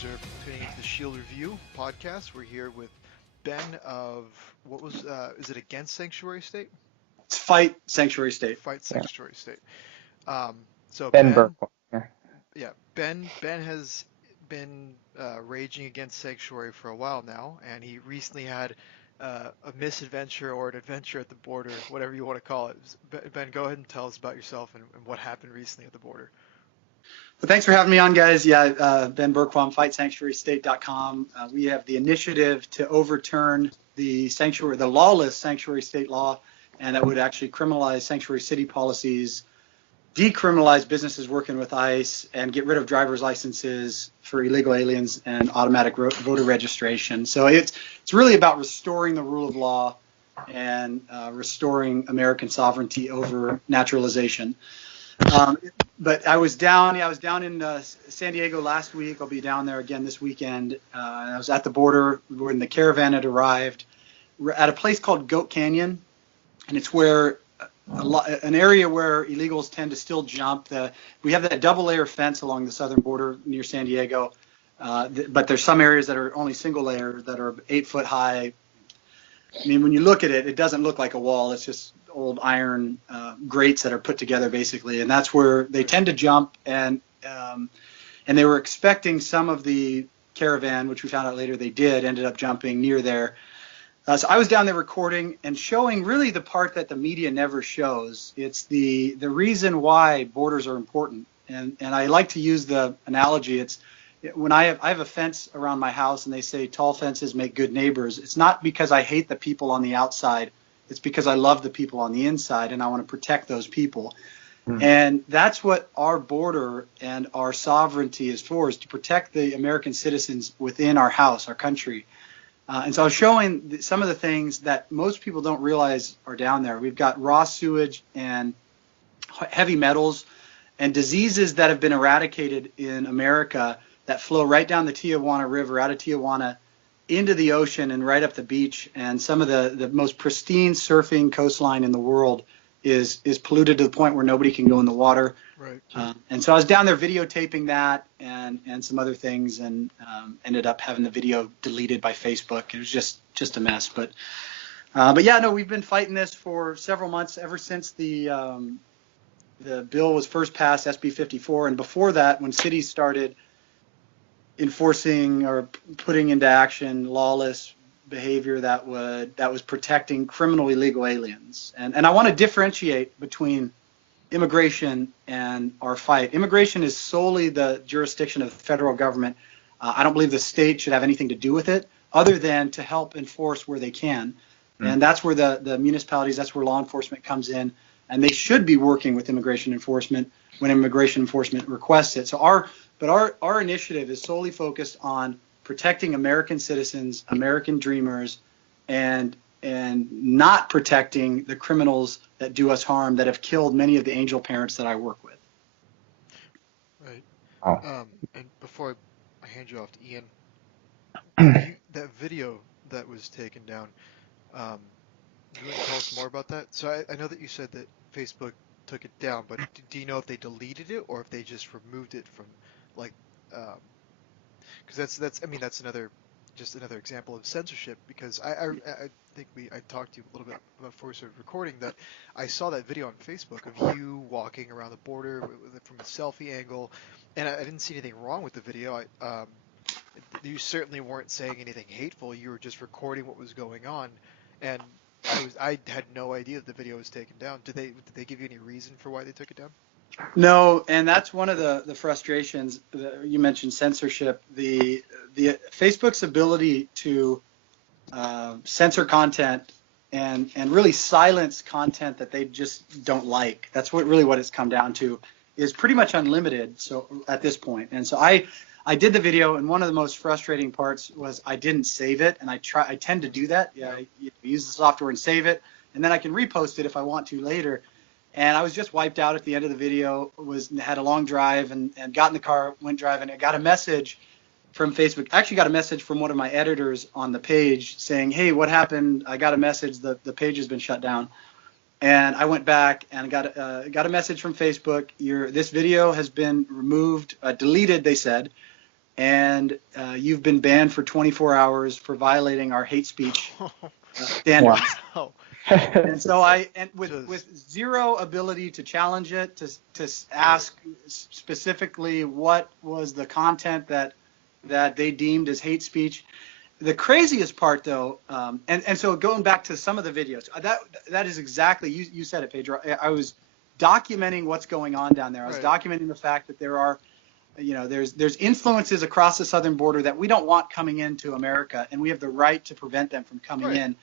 guys are tuning into the Shield Review podcast. We're here with Ben of is it Against Sanctuary State? It's Fight Sanctuary State. Fight Sanctuary State. Um, so Ben Ben, Bergquam. Yeah. Ben has been raging against Sanctuary for a while now, and he recently had a misadventure or an adventure at the border, whatever you want to call it. Ben, go ahead and tell us about yourself and what happened recently at the border. Well, thanks for having me on, guys. Ben Bergquam, FightSanctuaryState.com. We have the initiative to overturn the lawless sanctuary state law, and that would actually criminalize sanctuary city policies, decriminalize businesses working with ICE, and get rid of driver's licenses for illegal aliens and automatic voter registration. So it's really about restoring the rule of law and restoring American sovereignty over naturalization. But I was down in San Diego last week. I'll be down there again this weekend. I was at the border when the caravan had arrived. We're at a place called Goat Canyon, and it's where an area where illegals tend to still jump. We have that double-layer fence along the southern border near San Diego, but there's some areas that are only single layer that are 8 foot high. I mean, when you look at it, it doesn't look like a wall. It's just old iron grates that are put together, basically, and that's where they tend to jump. And they were expecting some of the caravan, which we found out later they ended up jumping near there. So I was down there recording and showing really the part that the media never shows. It's the reason why borders are important. And I like to use the analogy. It's when I have a fence around my house and they say tall fences make good neighbors. It's not because I hate the people on the outside. It's because I love the people on the inside and I want to protect those people. And that's what our border and our sovereignty is for, is to protect the American citizens within our house, our country. And so I was showing some of the things that most people don't realize are down there. We've got raw sewage and heavy metals and diseases that have been eradicated in America that flow right down the Tijuana River, out of Tijuana, into the ocean and right up the beach. And some of the most pristine surfing coastline in the world is polluted to the point where nobody can go in the water. Right. And so I was down there videotaping that and some other things, and ended up having the video deleted by Facebook. It was just a mess. But yeah, no, we've been fighting this for several months, ever since the bill was first passed, SB 54, and before that, when cities started enforcing or putting into action lawless behavior that was protecting criminal illegal aliens. And I want to differentiate between immigration and our fight. Immigration is solely the jurisdiction of the federal government. I don't believe the state should have anything to do with it other than to help enforce where they can. And that's where the municipalities, that's where law enforcement comes in, and they should be working with immigration enforcement when immigration enforcement requests it. So our initiative is solely focused on protecting American citizens, American dreamers, and not protecting the criminals that do us harm, that have killed many of the angel parents that I work with. Right. Oh. And before I hand you off to Ian, that video that was taken down, do you want to tell us more about that? So I know that you said that Facebook took it down, but do you know if they deleted it or if they just removed it from, like, because that's another example of censorship. Because I think I talked to you a little bit before we started recording that I saw that video on Facebook of you walking around the border from a selfie angle, and I didn't see anything wrong with the video. You certainly weren't saying anything hateful. You were just recording what was going on, and I had no idea that the video was taken down. Did they give you any reason for why they took it down? No, and that's one of the frustrations. You mentioned censorship. The Facebook's ability to censor content and really silence content that they just don't like. That's what it's come down to, is pretty much unlimited. So at this point, and so I did the video, and one of the most frustrating parts was I didn't save it, and I tend to do that. Yeah, I use the software and save it, and then I can repost it if I want to later. And I was just wiped out at the end of the video, had a long drive and got in the car, went driving. I got a message from Facebook. I actually got a message from one of my editors on the page saying, hey, what happened? I got a message, the page has been shut down. And I went back and got a message from Facebook. This video has been removed, deleted, they said. and you've been banned for 24 hours for violating our hate speech standards. Wow. And so with zero ability to challenge it, to ask specifically what was the content that they deemed as hate speech. The craziest part, though, and so going back to some of the videos, that is exactly, you said it, Pedro. I was documenting what's going on down there. I was documenting the fact that there are, there's influences across the southern border that we don't want coming into America, and we have the right to prevent them from coming in.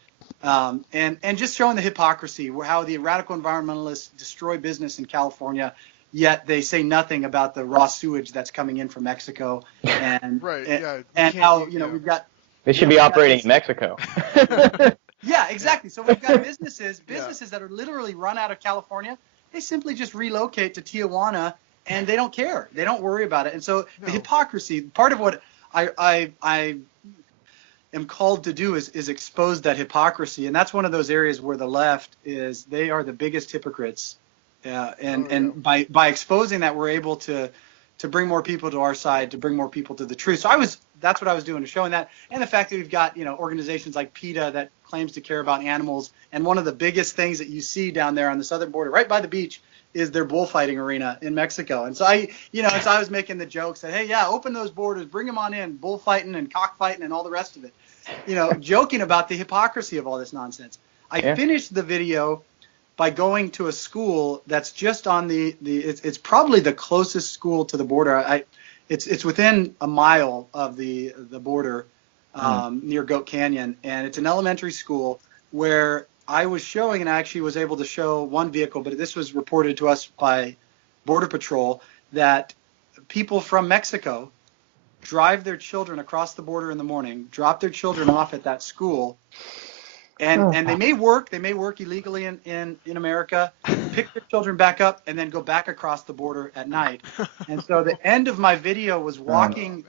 And just showing the hypocrisy, how the radical environmentalists destroy business in California, yet they say nothing about the raw sewage that's coming in from Mexico, and and how we've got. They should be operating in Mexico. Yeah, exactly. So we've got businesses that are literally run out of California. They simply just relocate to Tijuana, and they don't care. They don't worry about it. And so the hypocrisy, part of what I am called to do is expose that hypocrisy. And that's one of those areas where the left they are the biggest hypocrites. And by exposing that, we're able to bring more people to our side, to bring more people to the truth. So that's what I was doing, showing that, and the fact that we've got organizations like PETA that claims to care about animals, and one of the biggest things that you see down there on the southern border, right by the beach, is their bullfighting arena in Mexico. And so I was making the jokes that, hey, open those borders, bring them on in, bullfighting and cockfighting and all the rest of it, joking about the hypocrisy of all this nonsense. I finished the video by going to a school that's just on it's probably the closest school to the border. It's within a mile of the border, near Goat Canyon, and it's an elementary school where I was showing, and I actually was able to show one vehicle, but this was reported to us by Border Patrol, that people from Mexico drive their children across the border in the morning, drop their children off at that school, and they may work illegally in America, pick their children back up, and then go back across the border at night. And so the end of my video was walking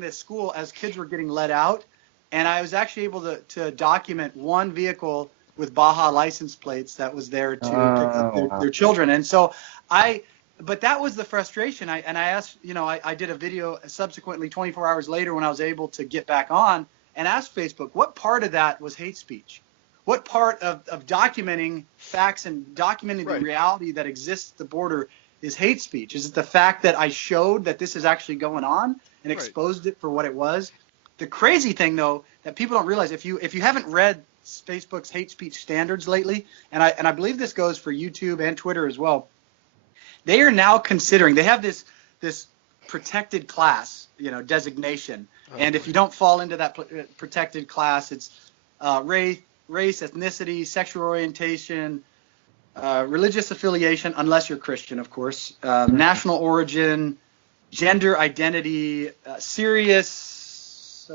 this school as kids were getting let out, and I was actually able to document one vehicle with Baja license plates that was there to pick up their children. And so but that was the frustration. I asked, I did a video subsequently 24 hours later when I was able to get back on, and asked Facebook, what part of that was hate speech? What part of documenting facts and documenting the reality that exists at the border is hate speech? Is it the fact that I showed that this is actually going on and exposed it for what it was? The crazy thing, though, that people don't realize, if you haven't read Facebook's hate speech standards lately, and I believe this goes for YouTube and Twitter as well, they are now considering, they have this protected class, designation. And if you don't fall into that protected class, it's race, ethnicity, sexual orientation, religious affiliation, unless you're Christian, of course, national origin, gender identity, serious.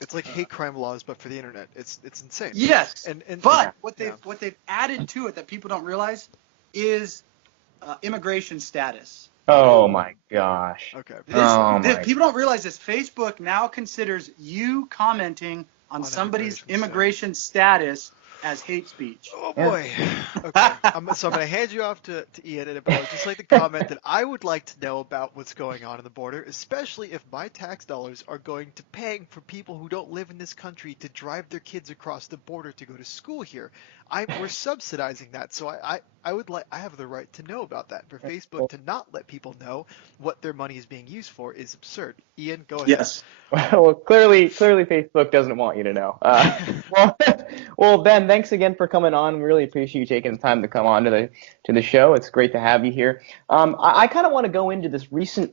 It's like hate crime laws, but for the internet. It's insane. Yes. But what they've added to it that people don't realize is immigration status. Oh my gosh. Okay. People don't realize this. Facebook now considers you commenting on somebody's immigration status as hate speech. Oh boy. Okay. So I'm going to hand you off to Ian, but I would just like to comment that I would like to know about what's going on in the border, especially if my tax dollars are going to paying for people who don't live in this country to drive their kids across the border to go to school here. We're subsidizing that, so I have the right to know about that. For Facebook to not let people know what their money is being used for is absurd. Ian, go ahead. Yes. Well, clearly Facebook doesn't want you to know. Well, Ben, thanks again for coming on. We really appreciate you taking the time to come on to the show. It's great to have you here. I kind of want to go into this recent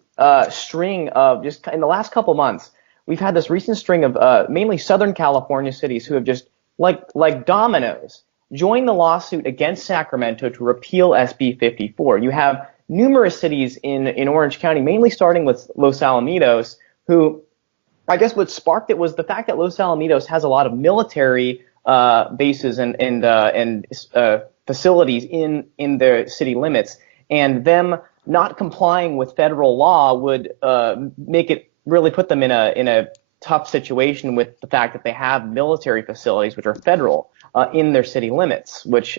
string of, just in the last couple months, we've had this recent string of mainly Southern California cities who have just, like dominoes, joined the lawsuit against Sacramento to repeal SB 54. You have numerous cities in Orange County, mainly starting with Los Alamitos, who, I guess what sparked it was the fact that Los Alamitos has a lot of military bases and facilities in their city limits, and them not complying with federal law would make it really put them in a tough situation with the fact that they have military facilities which are federal in their city limits, which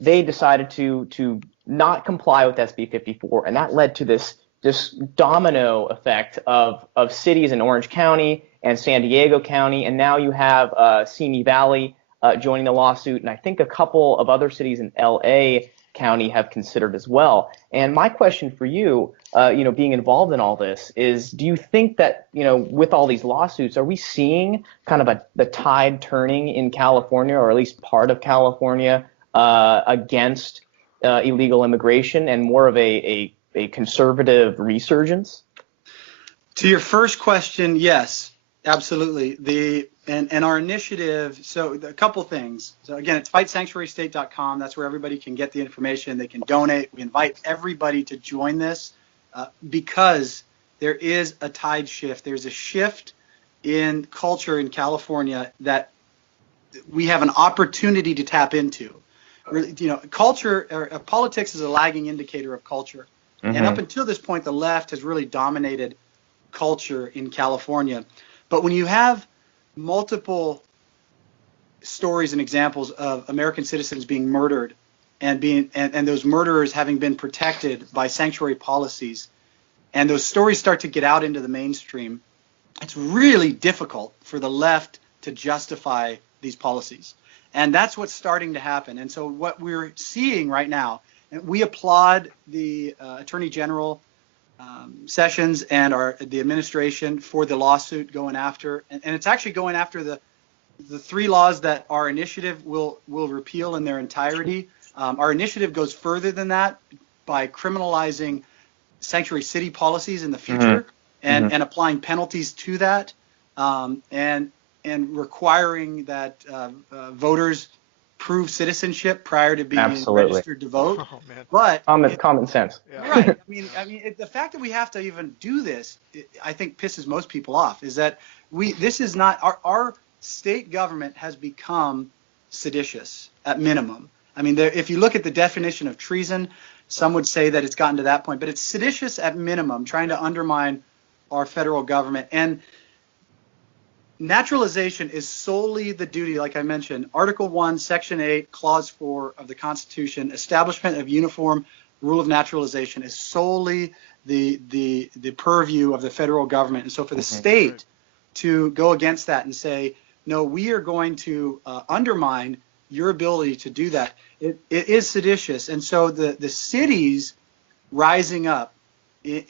they decided to not comply with SB 54, and that led to this just domino effect of cities in Orange County and San Diego County, and now you have Simi Valley joining the lawsuit, and I think a couple of other cities in LA County have considered as well. And my question for you, being involved in all this, is do you think that, with all these lawsuits, are we seeing kind of the tide turning in California, or at least part of California, against illegal immigration and more of a conservative resurgence? To your first question, yes, absolutely. And our initiative, so a couple things. So again, it's fightsanctuarystate.com. That's where everybody can get the information. They can donate. We invite everybody to join this because there is a tide shift. There's a shift in culture in California that we have an opportunity to tap into. Culture or politics is a lagging indicator of culture. Mm-hmm. And up until this point, the left has really dominated culture in California. But when you have multiple stories and examples of American citizens being murdered and those murderers having been protected by sanctuary policies, and those stories start to get out into the mainstream, it's really difficult for the left to justify these policies. And that's what's starting to happen. And so what we're seeing right now, and we applaud the Attorney General Sessions and the administration for the lawsuit going after, and it's actually going after the three laws that our initiative will repeal in their entirety. Our initiative goes further than that by criminalizing sanctuary city policies in the future, and applying penalties to that, and requiring that voters prove citizenship prior to being registered to vote. Oh, man. But common sense. Yeah. Right. I mean, the fact that we have to even do this, I think, pisses most people off. Is that this is not our state government has become seditious at minimum. I mean, if you look at the definition of treason, some would say that it's gotten to that point, but it's seditious at minimum, trying to undermine our federal government. And naturalization is solely the duty, like I mentioned, Article 1, Section 8, Clause 4 of the Constitution, establishment of uniform rule of naturalization is solely the purview of the federal government. And so for the state to go against that and say, no, we are going to undermine your ability to do that, it is seditious. And so the cities rising up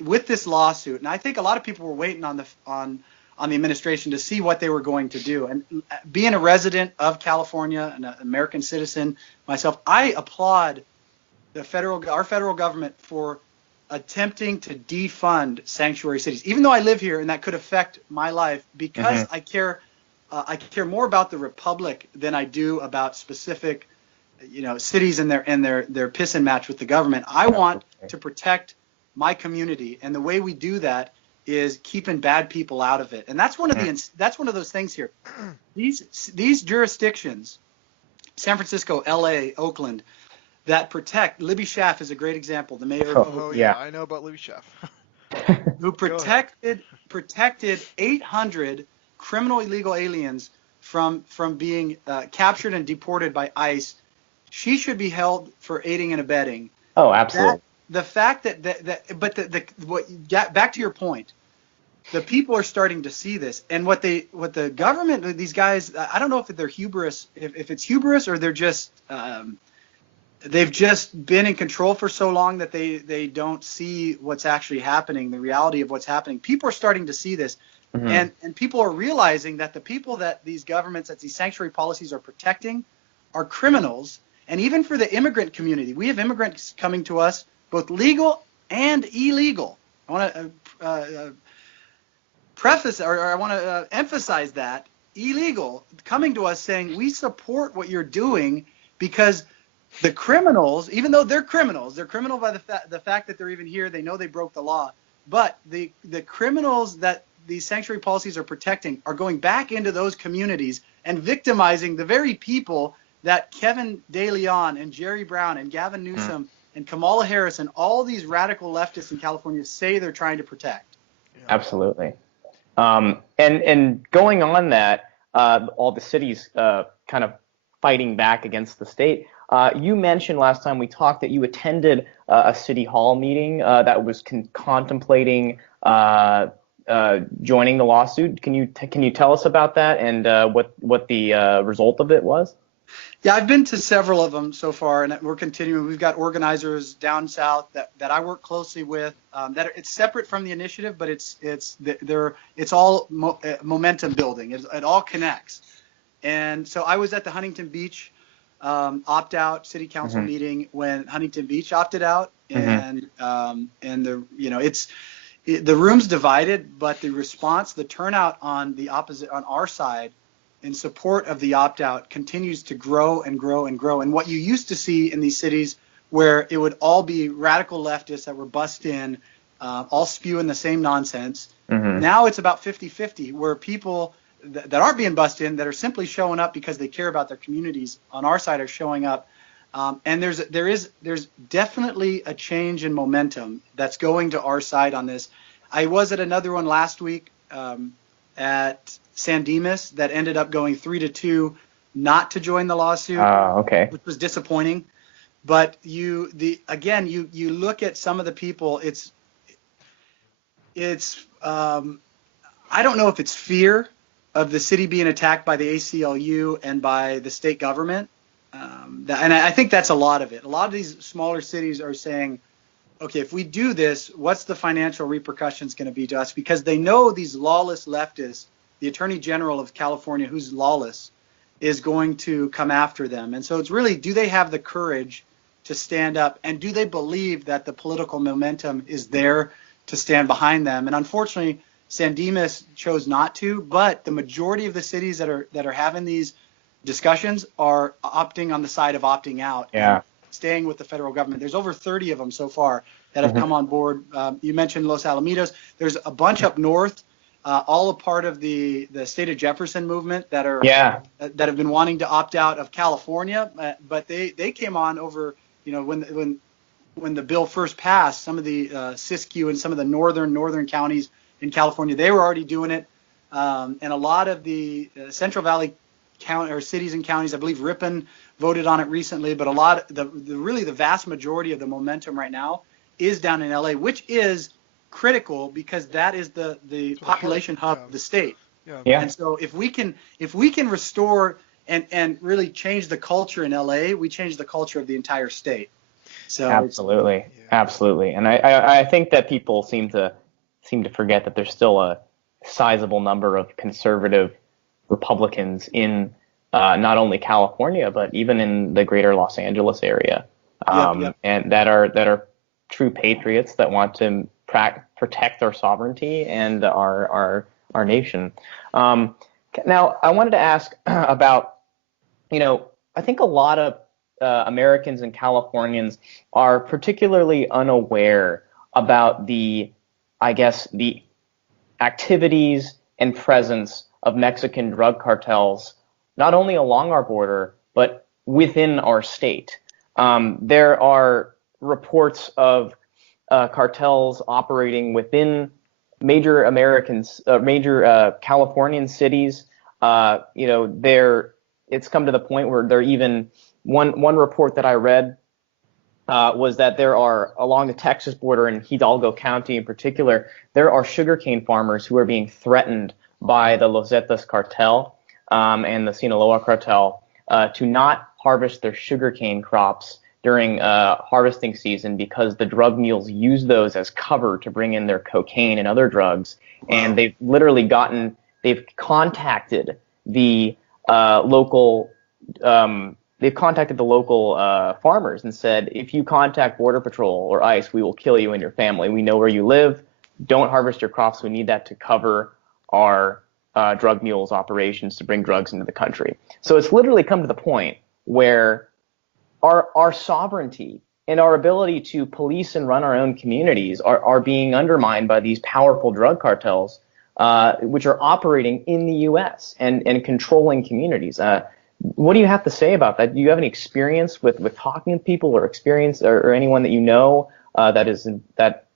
with this lawsuit, and I think a lot of people were waiting on the administration to see what they were going to do. And being a resident of California, an American citizen myself, I applaud our federal government for attempting to defund sanctuary cities, even though I live here and that could affect my life, because I care more about the republic than I do about specific, cities and their piss and match with the government. I want to protect my community, and the way we do that is keeping bad people out of it. And that's one of those things here. These jurisdictions, San Francisco, LA, Oakland, that protect. Libby Schaaf is a great example. The mayor of Oakland. Yeah, I know about Libby Schaaf. Who protected 800 criminal illegal aliens from being captured and deported by ICE. She should be held for aiding and abetting. Oh, absolutely. The fact back to your point, the people are starting to see this, and what the government, these guys, I don't know if they're hubris, if it's hubris or they're just they've just been in control for so long that they don't see what's actually happening, the reality of what's happening. People are starting to see this, and people are realizing that the people that these governments, that these sanctuary policies are protecting, are criminals. And even for the immigrant community, we have immigrants coming to us, both legal and illegal. I want to emphasize that, illegal, coming to us saying we support what you're doing, because the criminals, even though they're criminal by the fact that they're even here, they know they broke the law, but the criminals that these sanctuary policies are protecting are going back into those communities and victimizing the very people that Kevin De Leon and Jerry Brown and Gavin Newsom and Kamala Harris and all these radical leftists in California say they're trying to protect. Absolutely. And going on that, all the cities kind of fighting back against the state. You mentioned last time we talked that you attended a city hall meeting that was contemplating joining the lawsuit. Can you tell us about that and what the result of it was? Yeah, I've been to several of them so far, and we're continuing. We've got organizers down south that I work closely with. It's separate from the initiative, but it's all momentum building. It all connects. And so I was at the Huntington Beach opt out city council meeting when Huntington Beach opted out, and the room's divided, but the response, the turnout on our side in support of the opt-out continues to grow and grow and grow. And what you used to see in these cities where it would all be radical leftists that were bussed in, all spewing the same nonsense. Now it's about 50-50, where people that aren't being bussed in, that are simply showing up because they care about their communities, on our side are showing up. And there's definitely a change in momentum that's going to our side on this. I was at another one last week at San Dimas that ended up going 3-2 not to join the lawsuit, which was disappointing. But you look at some of the people, I don't know if it's fear of the city being attacked by the ACLU and by the state government. And I think that's a lot of it. A lot of these smaller cities are saying, okay, if we do this, what's the financial repercussions going to be to us? Because they know these lawless leftists, the Attorney General of California, who's lawless, is going to come after them. And so it's really, do they have the courage to stand up, and do they believe that the political momentum is there to stand behind them? And unfortunately, San Dimas chose not to, but the majority of the cities that are having these discussions are opting on the side of opting out. Yeah. Staying with the federal government. There's over 30 of them so far that have come on board. You mentioned Los Alamitos. There's a bunch up north, all a part of the state of Jefferson movement that have been wanting to opt out of California, but they came on over, when the bill first passed. Some of the Siskiyou and some of the northern counties in California, they were already doing it, and a lot of the Central Valley cities and counties, I believe Ripon voted on it recently, but the vast majority of the momentum right now is down in LA, which is critical because that is the population hub of the state. Yeah. And so if we can restore and really change the culture in LA, we change the culture of the entire state. So absolutely. And I think that people seem to forget that there's still a sizable number of conservative Republicans in not only California, but even in the greater Los Angeles area, and that are true patriots that want to protect our sovereignty and our nation. Now, I wanted to ask about, I think a lot of Americans and Californians are particularly unaware about the activities and presence of Mexican drug cartels, not only along our border, but within our state. There are reports of cartels operating within major Californian cities. It's come to the point where there even one report that I read was that there are, along the Texas border in Hidalgo County in particular, there are sugarcane farmers who are being threatened by the Los Zetas cartel and the Sinaloa cartel to not harvest their sugarcane crops during harvesting season because the drug mules use those as cover to bring in their cocaine and other drugs. Wow. And they've contacted the local farmers and said, if you contact Border Patrol or ICE, we will kill you and your family. We know where you live. Don't harvest your crops. We need that to cover our drug mules operations to bring drugs into the country. So it's literally come to the point where our sovereignty and our ability to police and run our own communities are being undermined by these powerful drug cartels, which are operating in the U.S. and controlling communities. What do you have to say about that? Do you have any experience with talking to people or anyone that you know that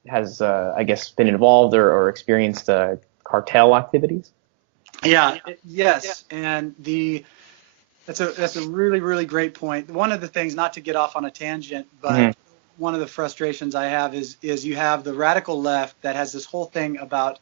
has I guess been involved or experienced cartel activities? Yes. And That's a really, really great point. One of the things, not to get off on a tangent, but one of the frustrations I have is you have the radical left that has this whole thing about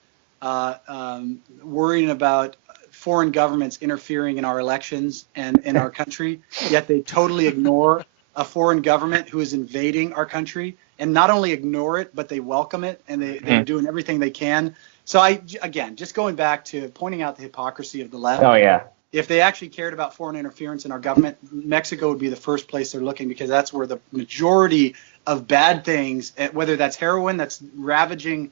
worrying about foreign governments interfering in our elections and in our country, yet they totally ignore a foreign government who is invading our country, and not only ignore it, but they welcome it, and they're doing everything they can. So again, just going back to pointing out the hypocrisy of the left. Oh yeah. If they actually cared about foreign interference in our government, Mexico would be the first place they're looking, because that's where the majority of bad things, whether that's heroin that's ravaging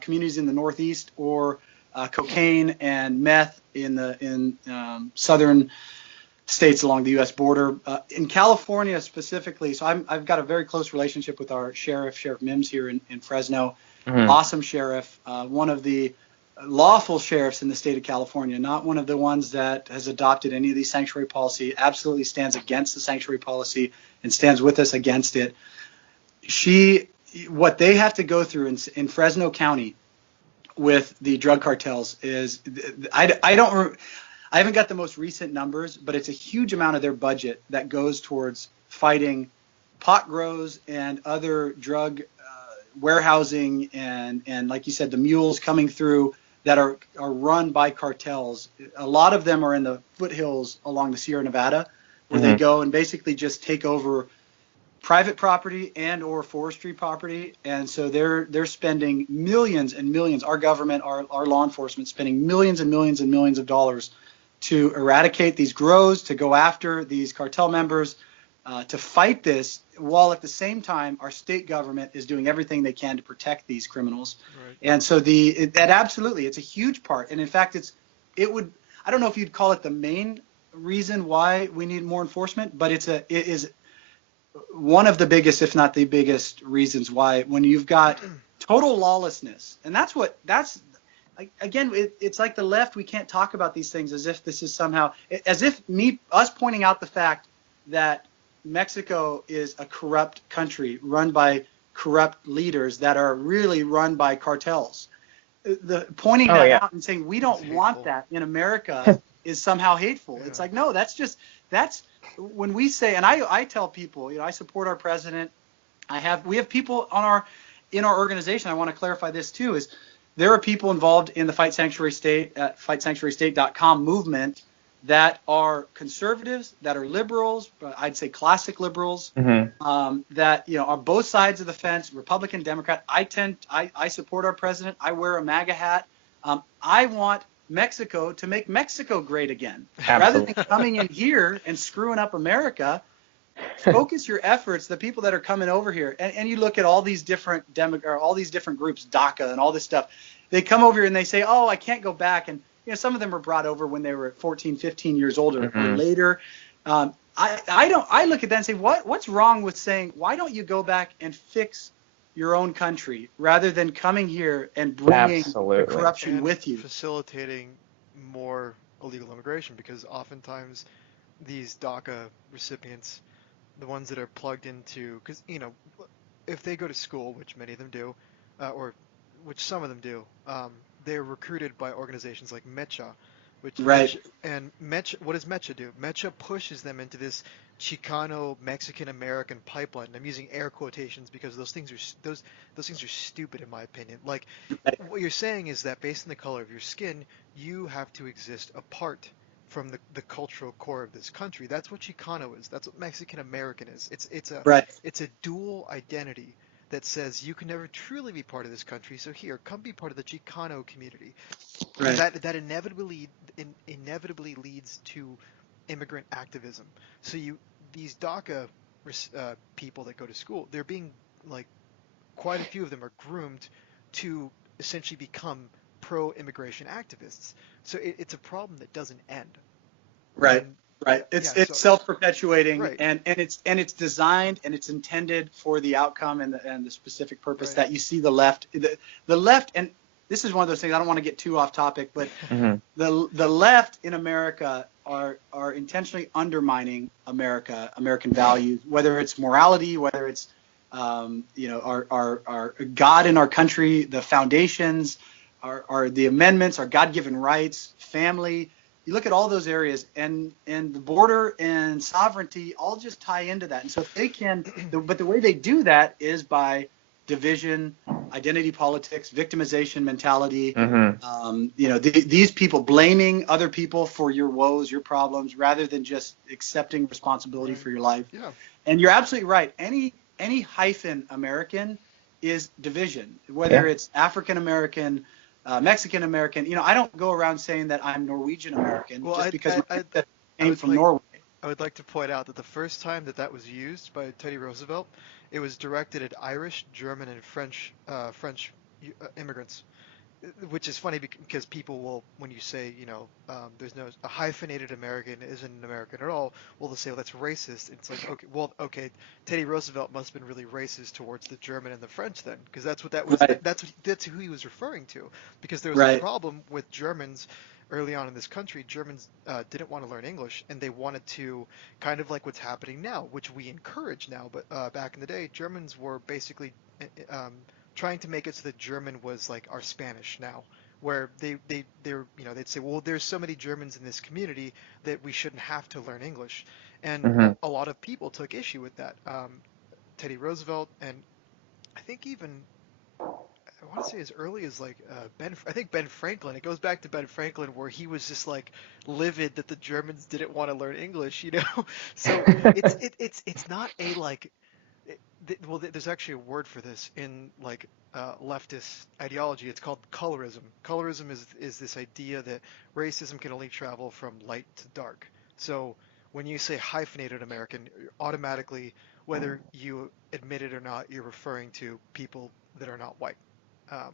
communities in the Northeast, or cocaine and meth in southern states along the U.S. border. In California specifically, so I've got a very close relationship with our Sheriff Mims here in Fresno. Awesome sheriff, one of the lawful sheriffs in the state of California, not one of the ones that has adopted any of these sanctuary policy, absolutely stands against the sanctuary policy and stands with us against it. What they have to go through in Fresno County with the drug cartels is, I haven't got the most recent numbers, but it's a huge amount of their budget that goes towards fighting pot grows and other drug warehousing, and like you said, the mules coming through that are run by cartels. A lot of them are in the foothills along the Sierra Nevada, where they go and basically just take over private property and or forestry property. And so they're spending millions and millions. Our government, our law enforcement, spending millions and millions and millions of dollars to eradicate these grows, to go after these cartel members, to fight this, while at the same time our state government is doing everything they can to protect these criminals. Right. And so that absolutely, it's a huge part. And in fact, I don't know if you'd call it the main reason why we need more enforcement, but it is one of the biggest, if not the biggest, reasons why, when you've got total lawlessness. And that's again, it's like the left, we can't talk about these things as if this is somehow, as if us pointing out the fact that Mexico is a corrupt country run by corrupt leaders that are really run by cartels. Pointing that out and saying we don't want that in America is somehow hateful. Yeah. It's like, no, that's when we say, and I tell people, I support our president. We have people in our organization. I want to clarify this too, is there are people involved in the Fight Sanctuary State at fightsanctuarystate.com movement that are conservatives, that are liberals, I'd say classic liberals, that are both sides of the fence, Republican, Democrat. I support our president. I wear a MAGA hat. I want Mexico to make Mexico great again. Absolutely. Rather than coming in here and screwing up America, focus your efforts, the people that are coming over here, and you look at all these different all these different groups, DACA and all this stuff. They come over here and they say, oh, I can't go back. And some of them were brought over when they were 14, 15 years old or later. I look at that and say, what's wrong with saying, why don't you go back and fix your own country rather than coming here and bringing the corruption with you? Facilitating more illegal immigration, because oftentimes these DACA recipients, the ones that are plugged into, because, if they go to school, which many of them do, or which some of them do, they're recruited by organizations like Mecha, Mecha, what does Mecha do? Mecha pushes them into this Chicano Mexican American pipeline. And I'm using air quotations because those things are stupid in my opinion. Like, what you're saying is that based on the color of your skin, you have to exist apart from the cultural core of this country. That's what Chicano is. That's what Mexican American is. It's a dual identity that says you can never truly be part of this country. So here, come be part of the Chicano community. Right. And that inevitably leads to immigrant activism. So these DACA people that go to school, they're being, like, quite a few of them are groomed to essentially become pro-immigration activists. So it's a problem that doesn't end. Right. Right. It's self-perpetuating, right. and it's designed and it's intended for the outcome and the specific purpose that you see the left, and this is one of those things, I don't want to get too off topic, but the left in America are intentionally undermining American values, whether it's morality, whether it's our God in our country, the foundations, our the amendments, our God-given rights, family. you look at all those areas, and the border and sovereignty all just tie into that. And so if they can, but the way they do that is by division, identity politics, victimization mentality. These people blaming other people for your woes, your problems, rather than just accepting responsibility for your life. Yeah. And you're absolutely right. Any hyphen American is division, whether it's African American, Mexican American. I don't go around saying that I'm Norwegian American just because my ancestors came from Norway. I would like to point out that the first time that was used by Teddy Roosevelt, it was directed at Irish, German, and French immigrants, which is funny because people will, when you say, there's a hyphenated American isn't an American at all, well, they'll say, well, that's racist. It's like, okay, Teddy Roosevelt must have been really racist towards the German and the French then, because that's what that was. Right. That's who he was referring to, because there was a problem with Germans. Early on in this country, Germans didn't want to learn English, and they wanted to, kind of like what's happening now, which we encourage now. But back in the day, Germans were basically trying to make it so that German was like our Spanish now, where they'd say, well, there's so many Germans in this community that we shouldn't have to learn English, and a lot of people took issue with that. Teddy Roosevelt, and I think even, I want to say as early as like Ben Franklin. It goes back to Ben Franklin, where he was just like livid that the Germans didn't want to learn English, So it's not a like. Well, there's actually a word for this in like leftist ideology. It's called colorism. Colorism is this idea that racism can only travel from light to dark. So when you say hyphenated American, automatically, whether you admit it or not, you're referring to people that are not white.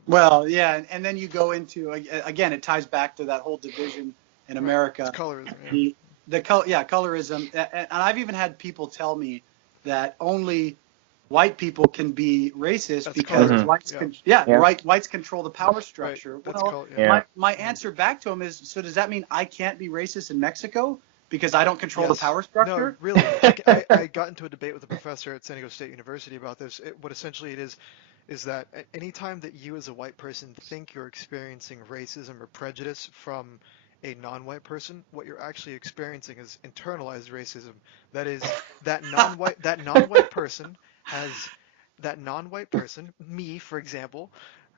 Well, yeah, and then you go into, again, it ties back to that whole division in America. It's colorism. Colorism. And I've even had people tell me that only white people can be racist because whites control the power structure. Right. My answer back to him is, so does that mean I can't be racist in Mexico because I don't control the power structure? No, really. I got into a debate with a professor at San Diego State University about this. What essentially it is that anytime that you as a white person think you're experiencing racism or prejudice from a non-white person, what you're actually experiencing is internalized racism. That is, that non-white person, me, for example,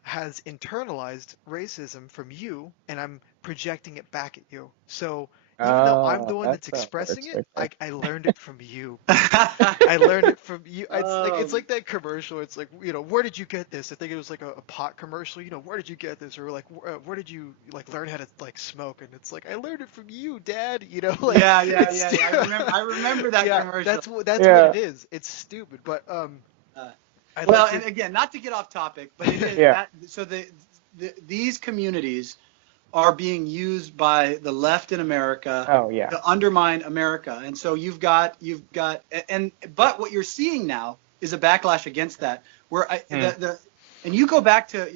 has internalized racism from you, and I'm projecting it back at you. So even though I'm the one that's expressing it, I learned it from you. I learned it from you. It's like that commercial. It's like, where did you get this? I think it was like a pot commercial. Where did you get this? Or like, where did you like learn how to like smoke? And it's like, I learned it from you, Dad. Like, yeah. I remember that commercial. That's what it is. It's stupid, but and again, not to get off topic, but it is that, so these communities are being used by the left in America to undermine America. And so you've got but what you're seeing now is a backlash against that, where and you go back to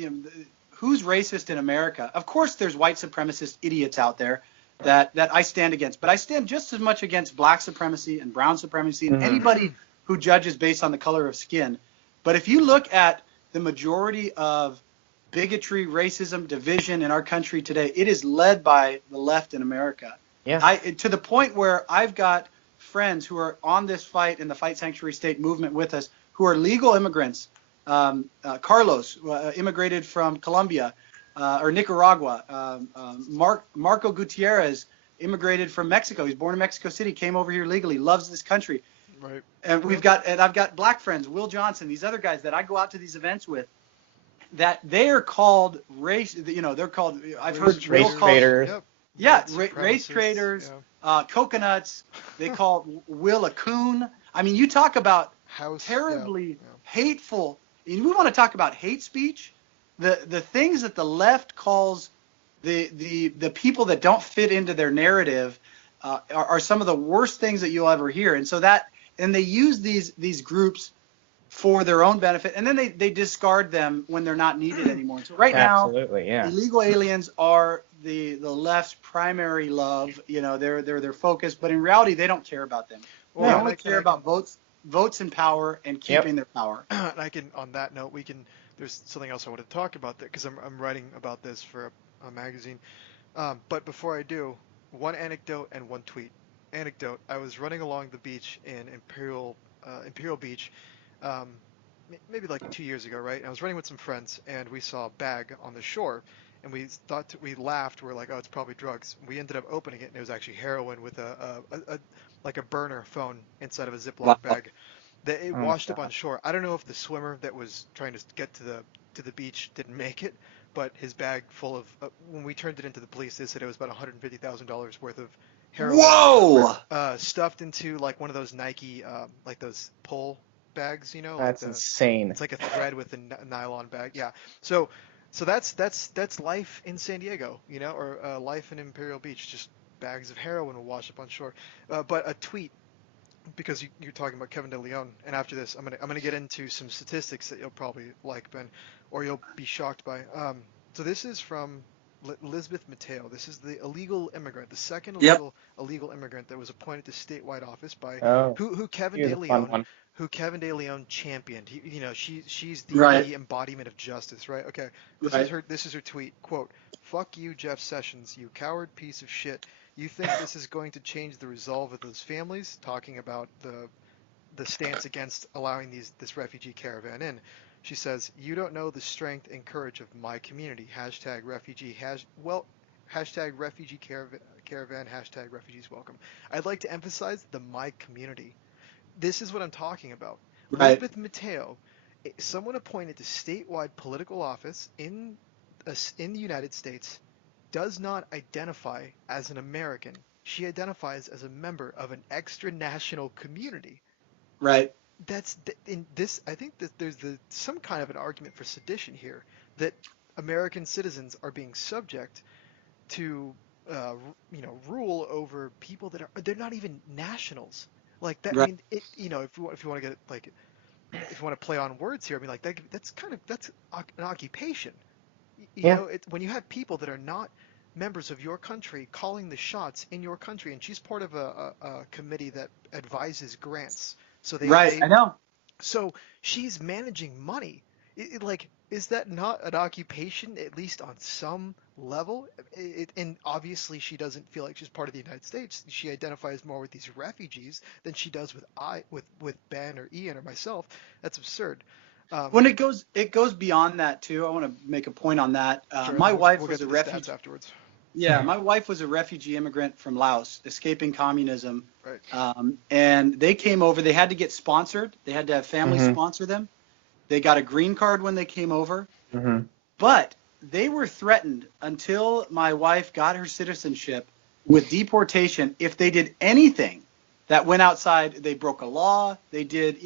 who's racist in America. Of course there's white supremacist idiots out there that I stand against, but I stand just as much against black supremacy and brown supremacy and anybody who judges based on the color of skin. But if you look at the majority of bigotry, racism, division in our country today, it is led by the left in America. Yeah. To the point where I've got friends who are on this fight in the Fight Sanctuary State movement with us, who are legal immigrants. Carlos immigrated from Colombia or Nicaragua. Marco Gutierrez immigrated from Mexico. He's born in Mexico City, came over here legally, loves this country. Right. And I've got black friends, Will Johnson, these other guys that I go out to these events with, that they are called they're called, I've heard race traders. Race traders, coconuts. They call Will a coon. I mean, you talk about terribly hateful. And we want to talk about hate speech. The things that the left calls the people that don't fit into their narrative are some of the worst things that you'll ever hear. And they use these groups for their own benefit, and then they discard them when they're not needed anymore. So right now, illegal aliens are the left's primary love. They're their focus, but in reality, they don't care about them. They only care about votes and power and keeping their power. And on that note, there's something else I want to talk about, because I'm writing about this for a magazine. But before I do, one anecdote and one tweet. Anecdote: I was running along the beach in Imperial Beach, um, maybe like 2 years ago, right? And I was running with some friends, and we saw a bag on the shore, and we laughed. We're like, oh, it's probably drugs. We ended up opening it, and it was actually heroin with a like a burner phone inside of a Wow. Ziploc bag. That it Oh my washed up on God. shore. I don't know if the swimmer that was trying to get to the beach didn't make it, but his bag full of when we turned it into the police, they said it was about $150,000 worth of heroin Whoa! stuffed into like one of those Nike like those pull bags, like That's insane. it's like a thread with a nylon bag. Yeah. So that's life in San Diego, or life in Imperial Beach. Just bags of heroin will wash up on shore. But a tweet, because you're talking about Kevin De Leon, and after this, I'm gonna get into some statistics that you'll probably like, Ben, or you'll be shocked by. So this is from Elizabeth Mateo. This is the illegal immigrant, the second Yep. illegal immigrant that was appointed to statewide office by Oh, who Kevin here's De a fun Leon, one. championed. She's Right. the embodiment of justice, right? Okay, Right. this is her tweet. Quote: "Fuck you, Jeff Sessions, you coward piece of shit. You think this is going to change the resolve of those families?" Talking about the stance against allowing this refugee caravan in. She says, "You don't know the strength and courage of my community. Hashtag refugee hashtag refugee caravan, hashtag refugees welcome." I'd like to emphasize the my community. This is what I'm talking about. Right. Elizabeth Mateo, someone appointed to statewide political office in the United States, does not identify as an American. She identifies as a member of an extra-national community. Right. That's in this. I think that there's some kind of an argument for sedition here, that American citizens are being subject to rule over people that they're not even nationals. Like that. I Right. mean, if you want to get like if you want to play on words here, I mean, like that's an occupation. Yeah. When you have people that are not members of your country calling the shots in your country, and she's part of a committee that advises grants. So Right. I know. so she's managing money. Like, is that not an occupation, at least on some level? And obviously, she doesn't feel like she's part of the United States. She identifies more with these refugees than she does with Ben or Ian or myself. That's absurd. When it goes beyond that too. I want to make a point on that. Sure, and My then wife we'll was get a to the stats refugee. afterwards. Yeah, my wife was a refugee immigrant from Laos, escaping communism. Right. And they came over. They had to get sponsored. They had to have family Mm-hmm. sponsor them. They got a green card when they came over. Mm-hmm. But they were threatened until my wife got her citizenship with deportation if they did anything that went outside. They broke a law. They did,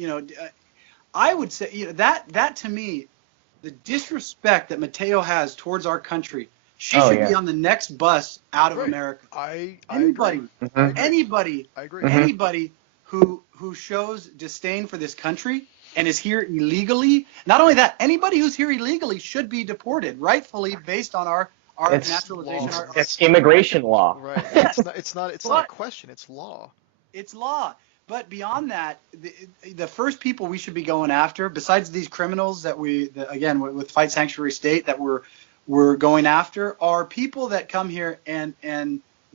I would say, that to me, the disrespect that Mateo has towards our country, she Oh should be yeah. on the next bus out of Right. America. I Anybody, agree. I Mm-hmm. agree. anybody, I agree. Mm-hmm. anybody who shows disdain for this country and is here illegally. Not only that, anybody who's here illegally should be deported, rightfully based on our It's naturalization. law. it's immigration law. Right. It's not a But question. It's law. it's law. But beyond that, the first people we should be going after, besides these criminals again with Fight Sanctuary State that we're going after, are people that come here and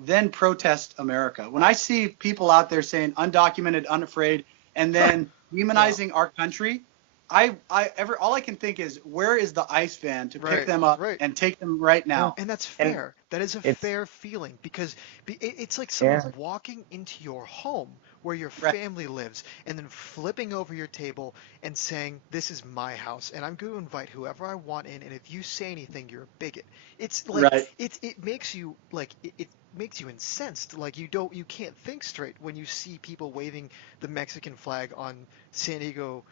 then protest America. When I see people out there saying undocumented, unafraid, and then demonizing our country, all I can think is, where is the ICE van to pick Right. them up Right. and take them right now? And that's And fair. That is a it's fair feeling, because it's like someone yeah. walking into your home where your Right. family lives and then flipping over your table and saying, "This is my house, and I'm going to invite whoever I want in, and if you say anything, you're a bigot." It's like Right. it makes you it makes you incensed. Like you can't think straight when you see people waving the Mexican flag on San Diego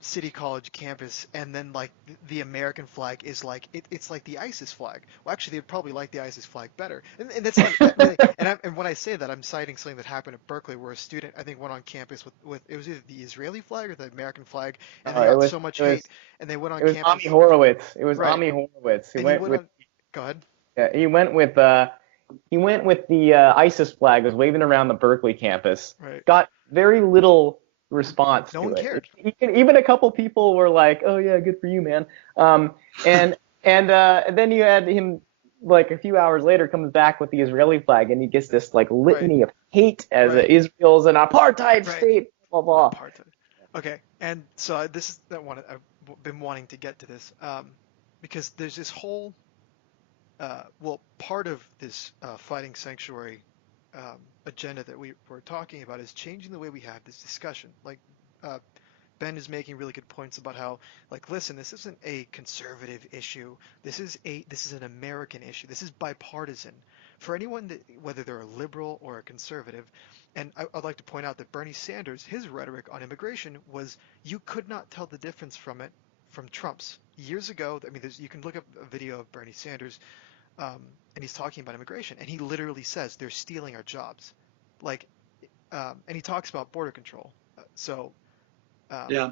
City College campus, and then like the American flag is like it's like the ISIS flag. Well, actually, they'd probably like the ISIS flag better. And that's not, and when I say that, I'm citing something that happened at Berkeley, where a student, I think, went on campus with it was either the Israeli flag or the American flag, and they It got was so much it was hate, and they went on it was Ami campus. Horowitz. It was Right. Ami Horowitz. And he went on. Go ahead. He went with the ISIS flag, was waving around the Berkeley campus. Right. Got very little response No to one it. cared. Even a couple people were like, "Oh yeah, good for you, man." And then you had him like a few hours later comes back with the Israeli flag, and he gets this like Right. litany of hate as Right. Israel's an apartheid Right. state, blah blah. Apartheid. Okay, and so this is that one I've been wanting to get to this, because there's this whole, well, part of this fighting sanctuary agenda that we were talking about is changing the way we have this discussion. Like, uh, Ben is making really good points about how, like, listen, this isn't a conservative issue. This is an American issue. This is bipartisan for anyone that, whether they're a liberal or a conservative. And I'd like to point out that Bernie Sanders, his rhetoric on immigration was you could not tell the difference from it from Trump's years ago. I mean, you can look up a video of Bernie Sanders, and he's talking about immigration, and he literally says they're stealing our jobs, like, and he talks about border control. So um, Yeah.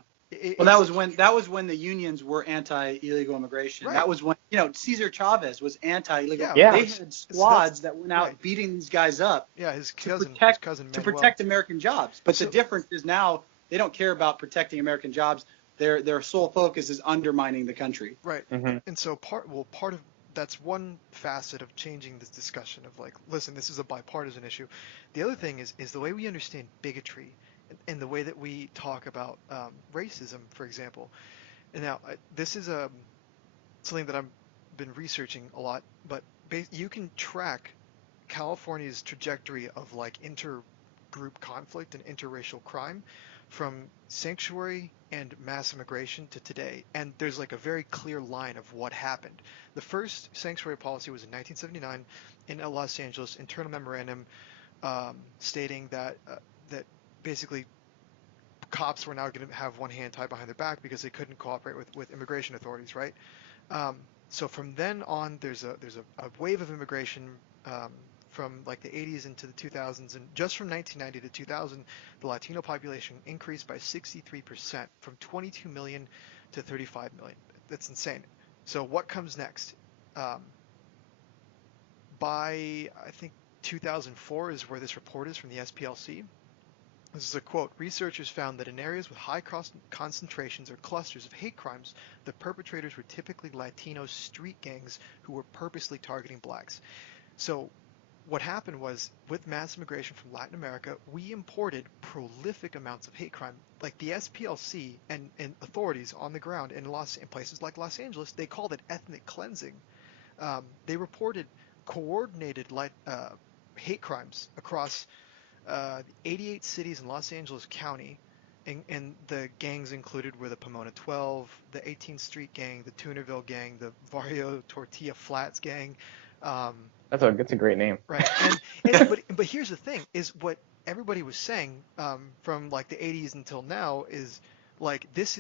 Well, it's that was when the unions were anti-illegal immigration. right. That was when, Cesar Chavez was anti-illegal. Yeah, Yeah. They well, had so squads that went out right. beating these guys up Yeah, his to cousin to Manuel. protect American jobs. But So the difference is now they don't care about protecting American jobs. Their sole focus is undermining the country. right, Hmm. and so part of that's one facet of changing this discussion of, like, listen, this is a bipartisan issue. The other thing is the way we understand bigotry, and the way that we talk about racism, for example. And now this is something that I've been researching a lot, but you can track California's trajectory of, like, intergroup conflict and interracial crime from sanctuary and mass immigration to today. And there's, like, a very clear line of what happened. The first sanctuary policy was in 1979 in Los Angeles, internal memorandum stating that basically cops were now going to have one hand tied behind their back because they couldn't cooperate with immigration authorities, right? Um, so from then on, there's a wave of immigration from, like, the 80s into the 2000s, and just from 1990 to 2000, the Latino population increased by 63%, from 22 million to 35 million. That's insane. So what comes next? Um, by, I think, 2004 is where this report is from the SPLC. This is a quote. Researchers found that in areas with high concentrations or clusters of hate crimes, the perpetrators were typically Latino street gangs who were purposely targeting blacks. So what happened was, with mass immigration from Latin America, we imported prolific amounts of hate crime. Like the SPLC and authorities on the ground in places like Los Angeles, they called it ethnic cleansing. They reported coordinated hate crimes across 88 cities in Los Angeles County, and the gangs included were the Pomona 12, the 18th Street Gang, the Tunerville Gang, the Barrio Tortilla Flats Gang. Um, That's a great name. right, but here's the thing: is what everybody was saying from, like, the 80s until now is, like, this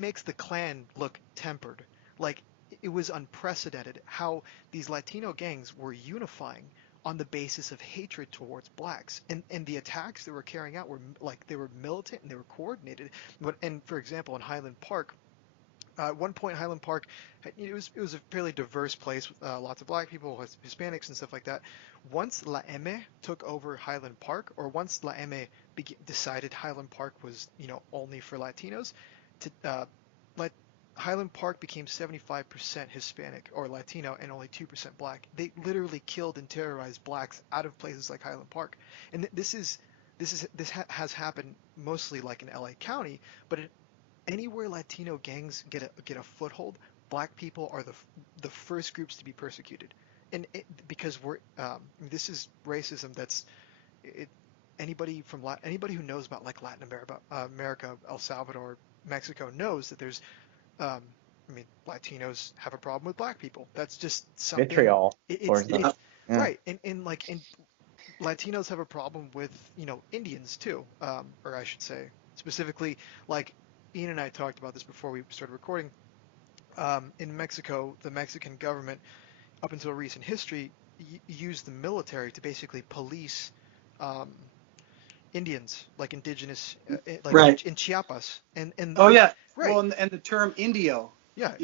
makes the Klan look tempered. Like, it was unprecedented how these Latino gangs were unifying on the basis of hatred towards blacks, and the attacks they were carrying out were, like, they were militant and they were coordinated. And for example, in Highland Park, at one point, Highland Park, it was a fairly diverse place with lots of black people, Hispanics, and stuff like that. Once La M took over Highland Park, or once La M decided Highland Park was, only for Latinos, to let Highland Park became 75% Hispanic or Latino and only 2% black. They literally killed and terrorized blacks out of places like Highland Park. And this has happened mostly, like, in LA County, but anywhere Latino gangs get a foothold, black people are the first groups to be persecuted. And because this is racism that's anybody who knows about, like, Latin America, El Salvador, Mexico knows that there's Latinos have a problem with black people. That's just something. Vitriol. It's Yeah. right, and Latinos have a problem with, Indians too, or I should say specifically, like, Ian and I talked about this before we started recording. In Mexico, the Mexican government, up until recent history, used the military to basically police Indians, like indigenous, like Right. in Chiapas, and Oh yeah. right, Well, and the term Indio, yeah,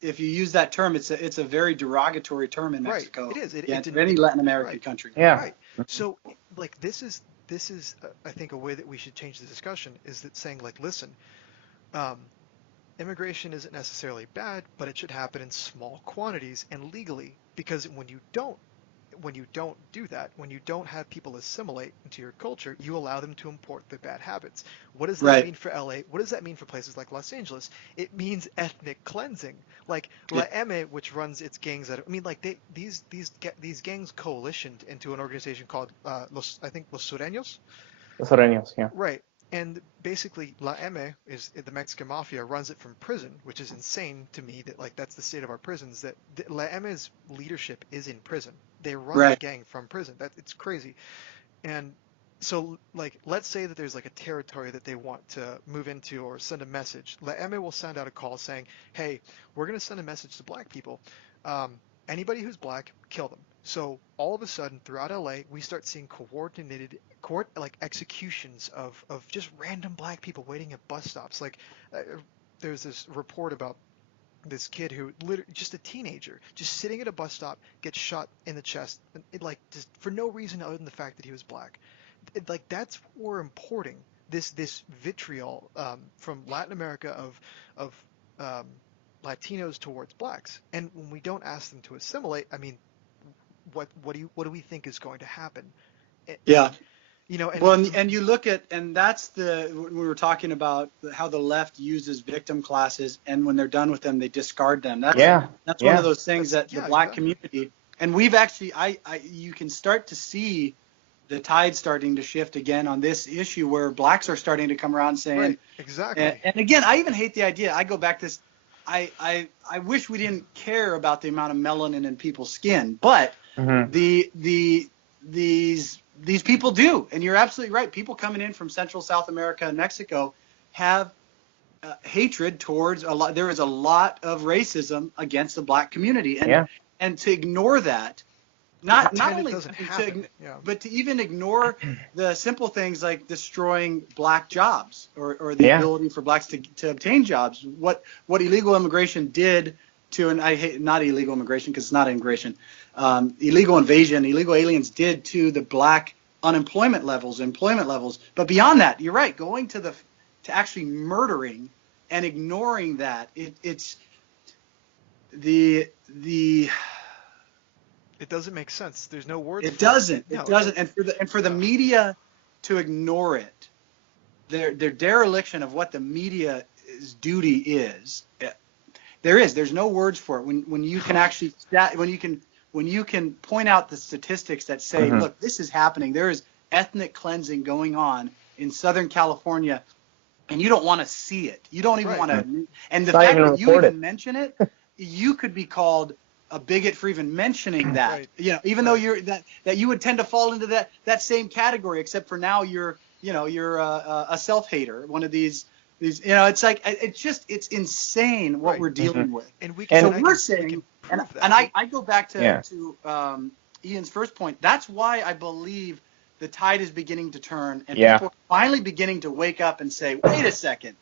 if you use that term, it's a very derogatory term in Mexico. right, it is. To any Latin American right. country. Yeah. Right. So, like, this is I think a way that we should change the discussion is that saying, like, listen, immigration isn't necessarily bad, but it should happen in small quantities and legally, because when you don't do that, when you don't have people assimilate into your culture, you allow them to import their bad habits. What does that Right. mean for LA? What does that mean for places like Los Angeles? It means ethnic cleansing. Like Yeah. La M, which runs its gangs out of, I mean, like these gangs coalitioned into an organization called I think Los Sureños. Los Sureños, yeah. Right. And basically, La M is the Mexican mafia runs it from prison, which is insane to me that like that's the state of our prisons. That La M's leadership is in prison. They run the Right. gang from prison. That it's crazy. And so like let's say that there's like a territory that they want to move into or send a message. La M will send out a call saying, "Hey, we're going to send a message to black people. Anybody who's black, kill them." So all of a sudden, throughout LA, we start seeing like executions of just random black people waiting at bus stops. Like uh, there's this report about this kid who literally just a teenager just sitting at a bus stop gets shot in the chest, like just for no reason other than the fact that he was black. Like that's what we're importing, this vitriol from Latin America of um, Latinos towards blacks, and when we don't ask them to assimilate, I mean, what do we think is going to happen? Yeah. And Well, and you look at, and that's when we were talking about how the left uses victim classes, and when they're done with them, they discard them. Yeah. That's one of Yeah. those things that the Yeah, black exactly. community, and we've actually, you can start to see the tide starting to shift again on this issue where blacks are starting to come around saying, Right, exactly. and again, I even hate the idea. I go back to this. I wish we didn't care about the amount of melanin in people's skin, but Hmm. these people do, and you're absolutely right. People coming in from Central South America and Mexico have hatred towards a lot. There is a lot of racism against the black community, and Yeah. and to ignore that, not Pretend it only doesn't to, happen. Yeah. but to even ignore the simple things like destroying black jobs or the Yeah. ability for blacks to obtain jobs. What illegal immigration did to, and I hate not illegal immigration because it's not immigration, illegal invasion, illegal aliens did to the black employment levels. But beyond that, you're right, going to actually murdering and ignoring that, it's the It doesn't make sense. There's no words it for doesn't. No, It doesn't. And for the no. media to ignore it, their dereliction of what the media's duty is. There's no words for it. When you can actually when you can point out the statistics that say, Mhm. look, this is happening. There is ethnic cleansing going on in Southern California, and you don't want to see it. You don't even Right. want to. And the Not fact even that you report even it. mention it, you could be called a bigot for even mentioning that. Right. Even though Right. you're that you would tend to fall into that same category, except for now you're a self-hater, one of these. It's like it's insane what Right. we're dealing with. And we And- can, So I we're can, we saying, can and prove that. I go back to Yeah. Ian's first point. That's why I believe the tide is beginning to turn, and Yeah. people are finally beginning to wake up and say, "Wait a second,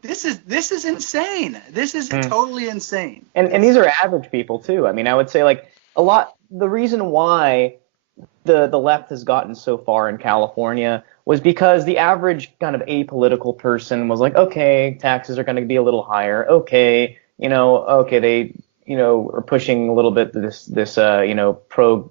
this is insane. This is Mm. totally insane." And these are average people too. I mean, I would say like the reason why the left has gotten so far in California was because the average kind of apolitical person was like, okay, taxes are going to be a little higher. Okay, okay, they, are pushing a little bit this pro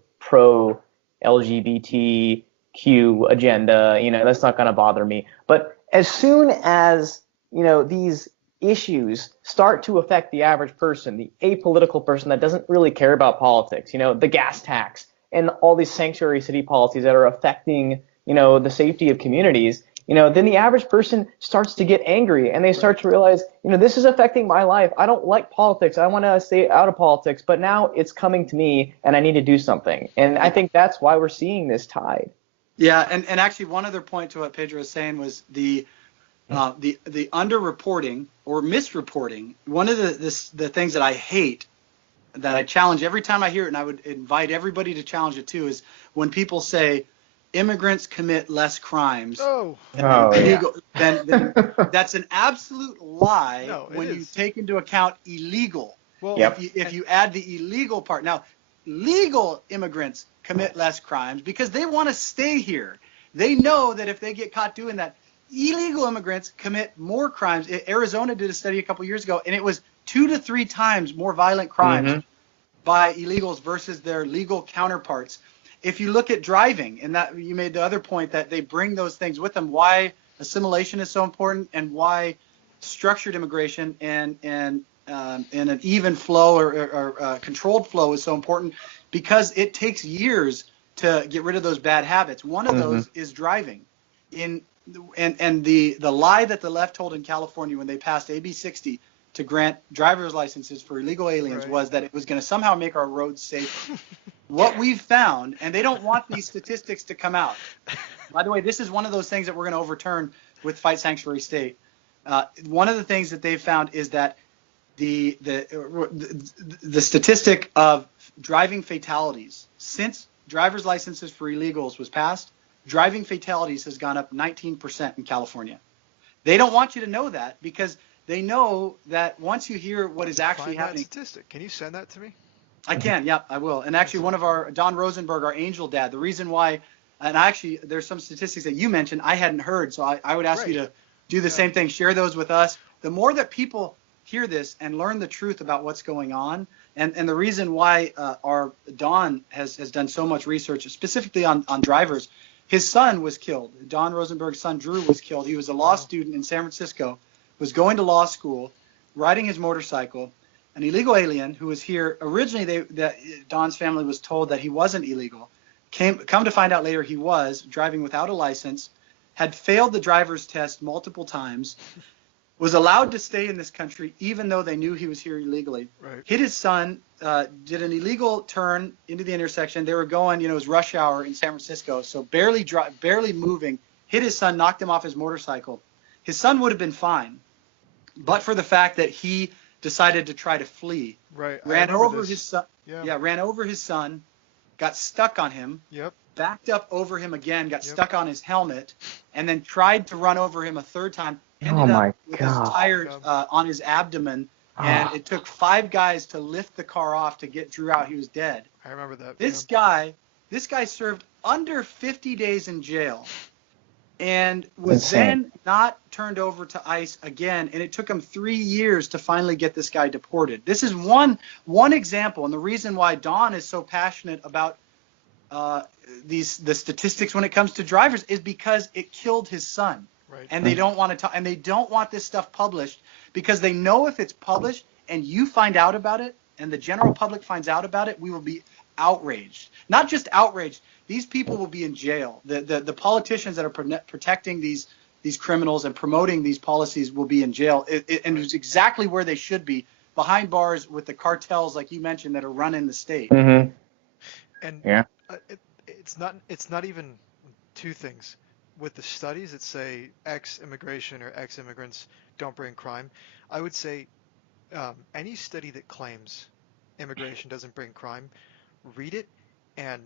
LGBTQ agenda. That's not going to bother me. But as soon as, these issues start to affect the average person, the apolitical person that doesn't really care about politics, the gas tax and all these sanctuary city policies that are affecting, the safety of communities, then the average person starts to get angry and they start to realize, this is affecting my life. I don't like politics. I want to stay out of politics, but now it's coming to me and I need to do something. And I think that's why we're seeing this tide. Yeah, and actually one other point to what Pedro was saying was the underreporting or misreporting. One of the things that I hate, that I challenge every time I hear it, and I would invite everybody to challenge it too, is when people say immigrants commit less crimes Oh, illegal, then that's an absolute lie. No, it when you is. take into account illegal. Well, Yep. If you add the illegal part. Now, legal immigrants commit less crimes because they want to stay here. They know that if they get caught doing that, illegal immigrants commit more crimes. Arizona did a study a couple years ago, and it was 2 to 3 times more violent crimes by illegals versus their legal counterparts. If you look at driving, and that you made the other point that they bring those things with them, why assimilation is so important and why structured immigration and an even flow or controlled flow is so important, because it takes years to get rid of those bad habits. One of those is driving. And the lie that the left told in California when they passed AB 60 to grant driver's licenses for illegal aliens was that it was going to somehow make our roads safer. What we've found, and they don't want these statistics to come out. By the way, this is one of those things that we're going to overturn with Fight Sanctuary State. One of the things that they've found is that the statistic of driving fatalities since driver's licenses for illegals was passed, driving fatalities has gone up 19% in California. They don't want you to know that because they know that once you hear what is actually happening. Statistic. Can you send that to me? I can. Yeah, I will. And actually, one of our Don Rosenberg, our angel dad, the reason why, and actually, there's some statistics that you mentioned I hadn't heard, so I would ask you to do the same thing. Share those with us. The more that people hear this and learn the truth about what's going on, and the reason why our Don has done so much research, specifically on drivers. His son was killed. Don Rosenberg's son, Drew, was killed. He was a law student in San Francisco, was going to law school, riding his motorcycle. An illegal alien who was here originally, Don's family was told that he wasn't illegal. Come to find out later he was driving without a license, had failed the driver's test multiple times, was allowed to stay in this country even though they knew he was here illegally. Hit his son, did an illegal turn into the intersection. They were going, it was rush hour in San Francisco, so barely moving. Hit his son, knocked him off his motorcycle. His son would have been fine, but for the fact that he decided to try to flee. Ran over his son. Ran over his son, got stuck on him. Backed up over him again, got stuck on his helmet, and then tried to run over him a third time. Ended up with his tires on his abdomen, and it took 5 guys to lift the car off to get Drew out. He was dead. I remember that. This guy served under 50 days in jail and was then not turned over to ICE again, and it took him 3 years to finally get this guy deported. This is one example, and the reason why Don is so passionate about the statistics when it comes to drivers is because it killed his son. And they don't want to talk, and they don't want this stuff published because they know if it's published and you find out about it and the general public finds out about it, we will be outraged. Not just outraged, these people will be in jail. The politicians that are protecting these criminals and promoting these policies will be in jail, and it's exactly where they should be, behind bars with the cartels like you mentioned that are running the state. And it's not even two things. With the studies that say X immigration or X immigrants don't bring crime, I would say any study that claims immigration doesn't bring crime, read it and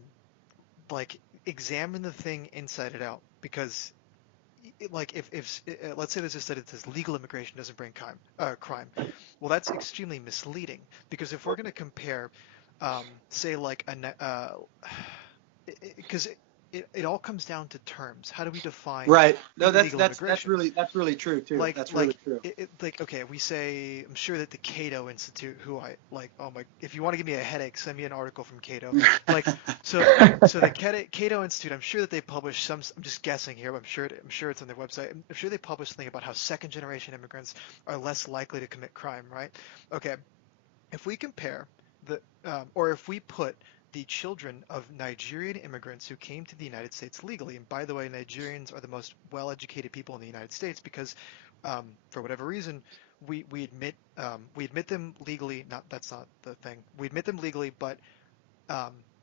examine the thing inside and out, because if let's say there's a study that says legal immigration doesn't bring crime, well, that's extremely misleading, because if we're going to compare say because it all comes down to terms. How do we define No, that's really true too. That's really true. Okay, we say, I'm sure that the Cato Institute, who if you want to give me a headache, send me an article from Cato. So the Cato Institute, I'm sure that they publish some. I'm just guessing here, but I'm sure it's on their website. I'm sure they publish something about how second generation immigrants are less likely to commit crime, right? Okay, if we compare or if we put the children of Nigerian immigrants who came to the United States legally, and by the way, Nigerians are the most well-educated people in the United States because, for whatever reason, we admit them legally. That's not the thing. We admit them legally, but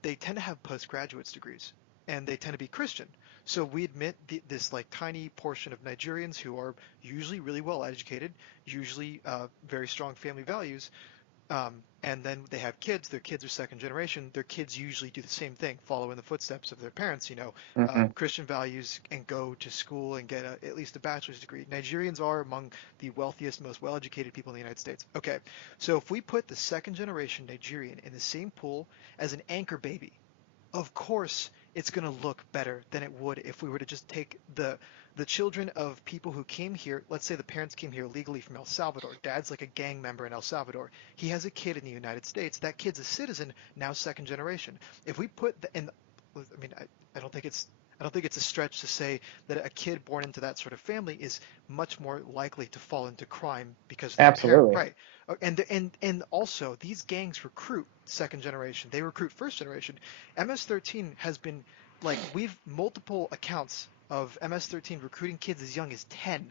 they tend to have postgraduate degrees, and they tend to be Christian. So we admit this tiny portion of Nigerians who are usually really well-educated, usually very strong family values. And then they have kids. Their kids are second generation. Their kids usually do the same thing, follow in the footsteps of their parents, Christian values, and go to school and get at least a bachelor's degree. Nigerians are among the wealthiest, most well-educated people in the United States. Okay, so if we put the second generation Nigerian in the same pool as an anchor baby, of course it's going to look better than it would if we were to just take the children of people who came here. Let's say the parents came here legally from El Salvador. Dad's like a gang member in El Salvador. He has a kid in the United States. That kid's a citizen, now second generation. If we put I mean, I don't think it's a stretch to say that a kid born into that sort of family is much more likely to fall into crime because of their parent, Absolutely. right? And also these gangs recruit second generation. They recruit first generation. MS-13 has been like we've multiple accounts of MS-13 recruiting kids as young as 10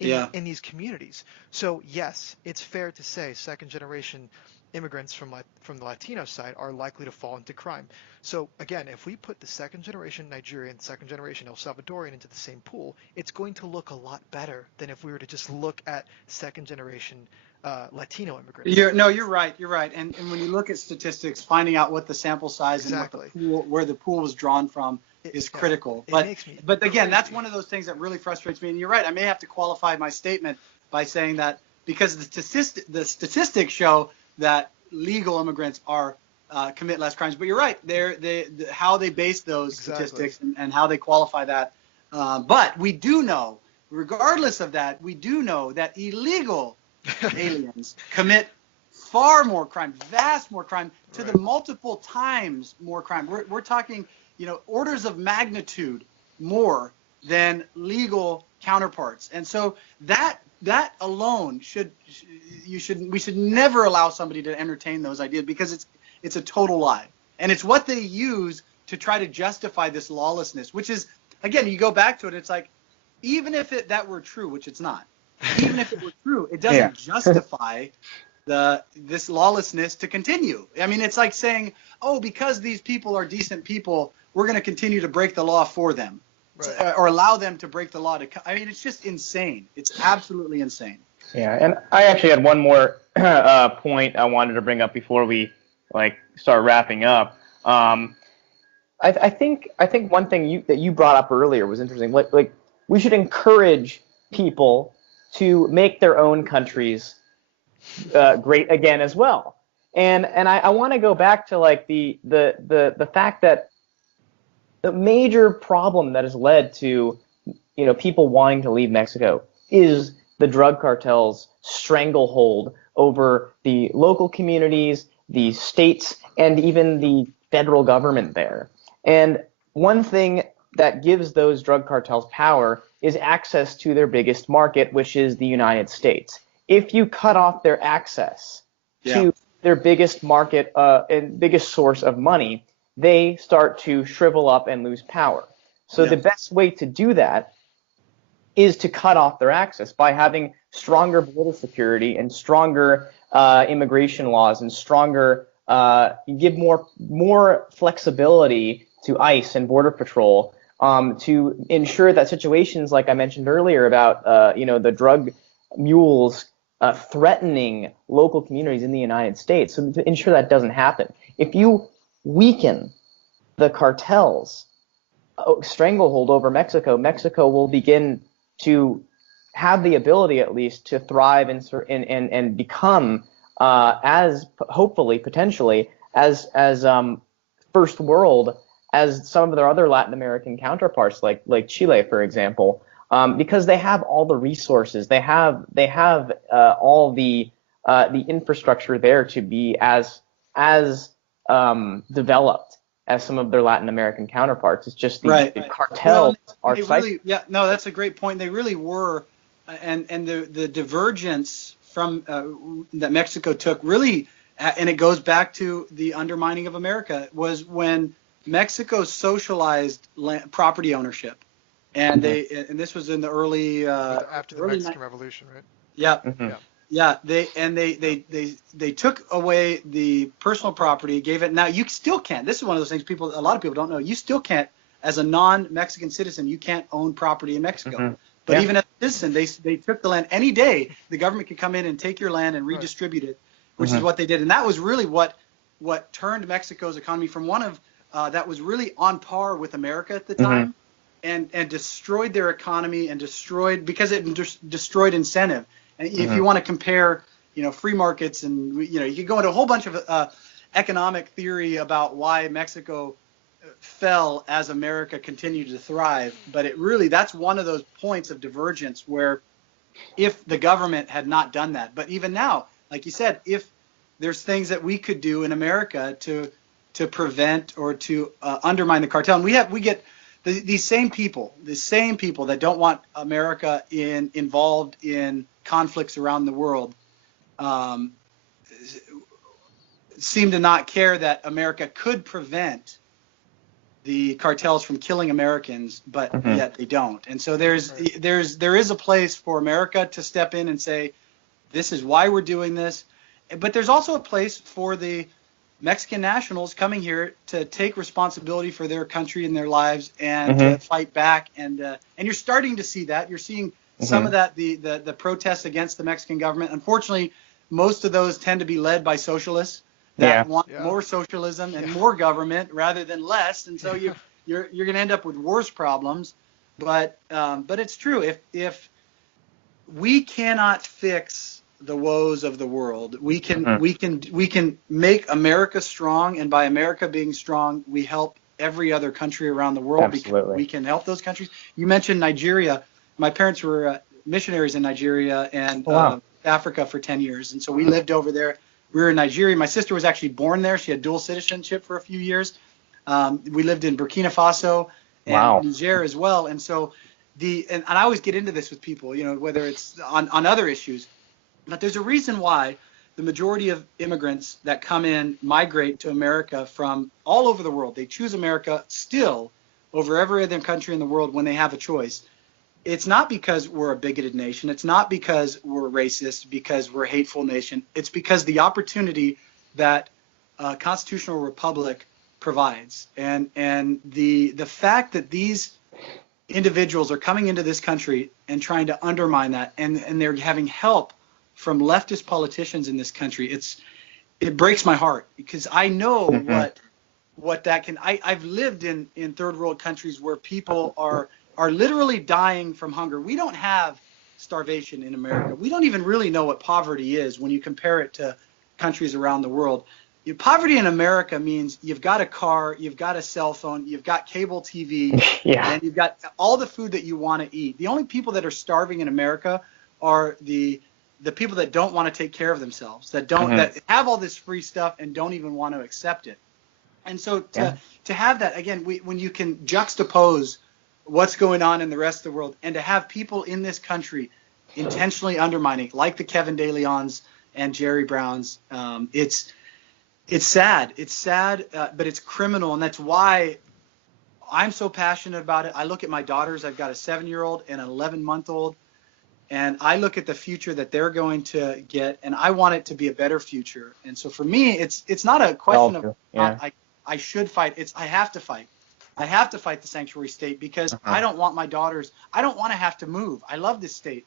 Yeah. in these communities. So yes, it's fair to say second generation immigrants from the Latino side are likely to fall into crime. So again, if we put the second generation Nigerian, second generation El Salvadorian into the same pool, it's going to look a lot better than if we were to just look at second generation Latino immigrants. You're right. You're right. And when you look at statistics, finding out what the sample size Exactly. and where the pool was drawn from is critical. It makes me but again, crazy. that's one of those things that really frustrates me. And you're right. I may have to qualify my statement by saying that because the statistics show that legal immigrants are commit less crimes. But you're right. How they base those statistics and how they qualify that. But we do know, regardless of that, we do know that illegal aliens commit far more crime, vast more crime, to the multiple times more crime. We're talking, orders of magnitude more than legal counterparts. And so that alone we should never allow somebody to entertain those ideas because it's a total lie. And it's what they use to try to justify this lawlessness, which is, again, you go back to it, it's like, even if that were true, which it's not, even if it were true, it doesn't justify this lawlessness to continue. I mean, it's like saying, oh, because these people are decent people, we're going to continue to break the law for them. Right. Or allow them to break the law. I mean, it's just insane. It's absolutely insane. Yeah, and I actually had one more point I wanted to bring up before we start wrapping up. I think one thing that you brought up earlier was interesting. Like we should encourage people to make their own countries great again as well. And I want to go back to the fact that the major problem that has led to people wanting to leave Mexico is the drug cartels' stranglehold over the local communities, the states, and even the federal government there. And one thing that gives those drug cartels power is access to their biggest market, which is the United States. If you cut off their access to their biggest market and biggest source of money, they start to shrivel up and lose power. So the best way to do that is to cut off their access by having stronger border security and stronger immigration laws and stronger give more flexibility to ICE and Border Patrol to ensure that situations like I mentioned earlier about the drug mules threatening local communities in the United States, so to ensure that doesn't happen. If you weaken the cartels' stranglehold over Mexico, Mexico will begin to have the ability, at least, to thrive and become as hopefully potentially as first world as some of their other Latin American counterparts, like Chile, for example, because they have all the resources, they have all the infrastructure there to be as developed as some of their Latin American counterparts. It's just the cartels are really, that's a great point. They really were, and the divergence from that Mexico took really, and it goes back to the undermining of America, was when Mexico socialized property ownership, and and this was in the early after the Mexican Revolution, right? Yeah. Mm-hmm. Yeah, they took away the personal property, gave it. Now you still can't. This is one of those things a lot of people don't know. You still can't, as a non-Mexican citizen, you can't own property in Mexico. Mm-hmm. But even as a citizen, they took the land. Any day, the government could come in and take your land and redistribute it, which is what they did. And that was really what turned Mexico's economy from one of that was really on par with America at the time, and destroyed their economy and because it destroyed incentive. And if you want to compare, free markets and, you could go into a whole bunch of economic theory about why Mexico fell as America continued to thrive. But that's one of those points of divergence where if the government had not done that, but even now, like you said, if there's things that we could do in America to prevent or to undermine the cartel, and we get these same people that don't want America involved in conflicts around the world, seem to not care that America could prevent the cartels from killing Americans, but yet they don't. And so there is a place for America to step in and say, this is why we're doing this. But there's also a place for the Mexican nationals coming here to take responsibility for their country and their lives and to fight back. And you're starting to see that. You're seeing some of that, the protests against the Mexican government. Unfortunately, most of those tend to be led by socialists that want more socialism and more government rather than less. And so you're going to end up with worse problems. But it's true. If we cannot fix the woes of the world, we can make America strong, and by America being strong, we help every other country around the world. Absolutely. We can help those countries. You mentioned Nigeria. My parents were missionaries in Nigeria and Africa for 10 years, and so we lived over there. We were in Nigeria. My sister was actually born there. She had dual citizenship for a few years. We lived in Burkina Faso and Niger as well. And so and I always get into this with people, whether it's on other issues, but there's a reason why the majority of immigrants that come in migrate to America from all over the world. They choose America still over every other country in the world when they have a choice. It's not because we're a bigoted nation. It's not because we're racist, because we're a hateful nation. It's because the opportunity that a constitutional republic provides. And the fact that these individuals are coming into this country and trying to undermine that, and they're having help from leftist politicians in this country, it breaks my heart, because I know what that can. I've lived in third world countries where people are literally dying from hunger. We don't have starvation in America. We don't even really know what poverty is when you compare it to countries around the world. Poverty in America means you've got a car, you've got a cell phone, you've got cable TV, and you've got all the food that you want to eat. The only people that are starving in America are the people that don't want to take care of themselves, that have all this free stuff and don't even want to accept it. And so to have that, again, when you can juxtapose what's going on in the rest of the world, and to have people in this country intentionally undermining, like the Kevin De Leons and Jerry Browns, it's sad. It's sad, but it's criminal, and that's why I'm so passionate about it. I look at my daughters. I've got a 7-year-old and an 11-month-old, and I look at the future that they're going to get, and I want it to be a better future. And so for me, it's not a question of I should fight. It's I have to fight. I have to fight the sanctuary state, because I don't want my daughters. I don't want to have to move. I love this state.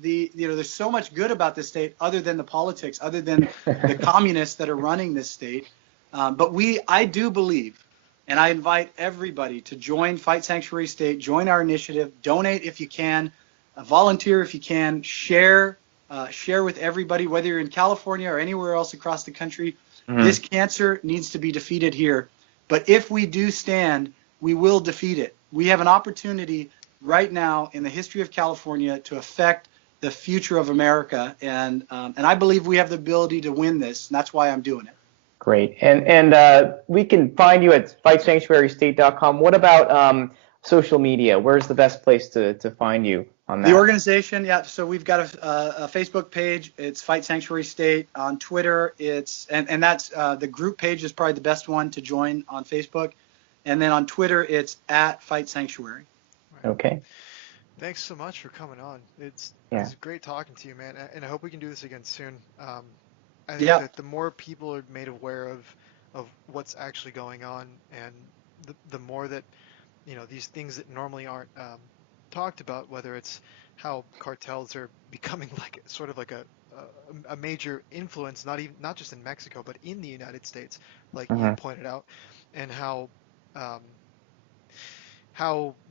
There's so much good about this state, other than the politics, other than the communists that are running this state. But I do believe, and I invite everybody to join Fight Sanctuary State, join our initiative, donate if you can, volunteer if you can, share with everybody, whether you're in California or anywhere else across the country. This cancer needs to be defeated here. But if we do stand, we will defeat it. We have an opportunity right now in the history of California to affect the future of America, and I believe we have the ability to win this, and that's why I'm doing it. Great. And we can find you at fightsanctuarystate.com. What about social media? Where's the best place to find you on that? The organization, so we've got a Facebook page. It's Fight Sanctuary State. On Twitter, and that's the group page is probably the best one to join on Facebook. And then on Twitter, it's at Fight Sanctuary. Right. Okay. Thanks so much for coming on. It's great talking to you, man, and I hope we can do this again soon. I think that the more people are made aware of what's actually going on, and the more that these things that normally aren't talked about, whether it's how cartels are becoming like sort of like a major influence, not just in Mexico, but in the United States, like you pointed out, and how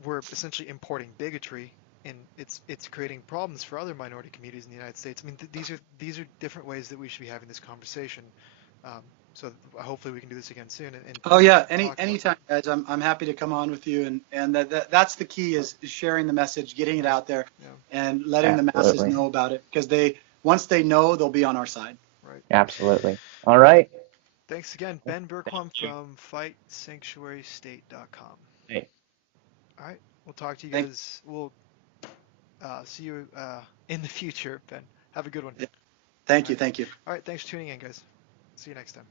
we're essentially importing bigotry, and it's creating problems for other minority communities in the United States. I mean, these are different ways that we should be having this conversation. So hopefully we can do this again soon and Oh yeah, talk about anytime, guys. I'm happy to come on with you, and that's the key is sharing the message, getting it out there, Yeah, and letting the masses Absolutely. know about it, because once they know, they'll be on our side. right. Absolutely. All Well, right. thanks again, Ben Bergquam Thank you. from FightSanctuaryState.com. Hey, All right, we'll talk to you Thank, guys. We'll see you in the future, Ben. Have a good one. All thank you, right. thank you. All right, thanks for tuning in, guys. See you next time.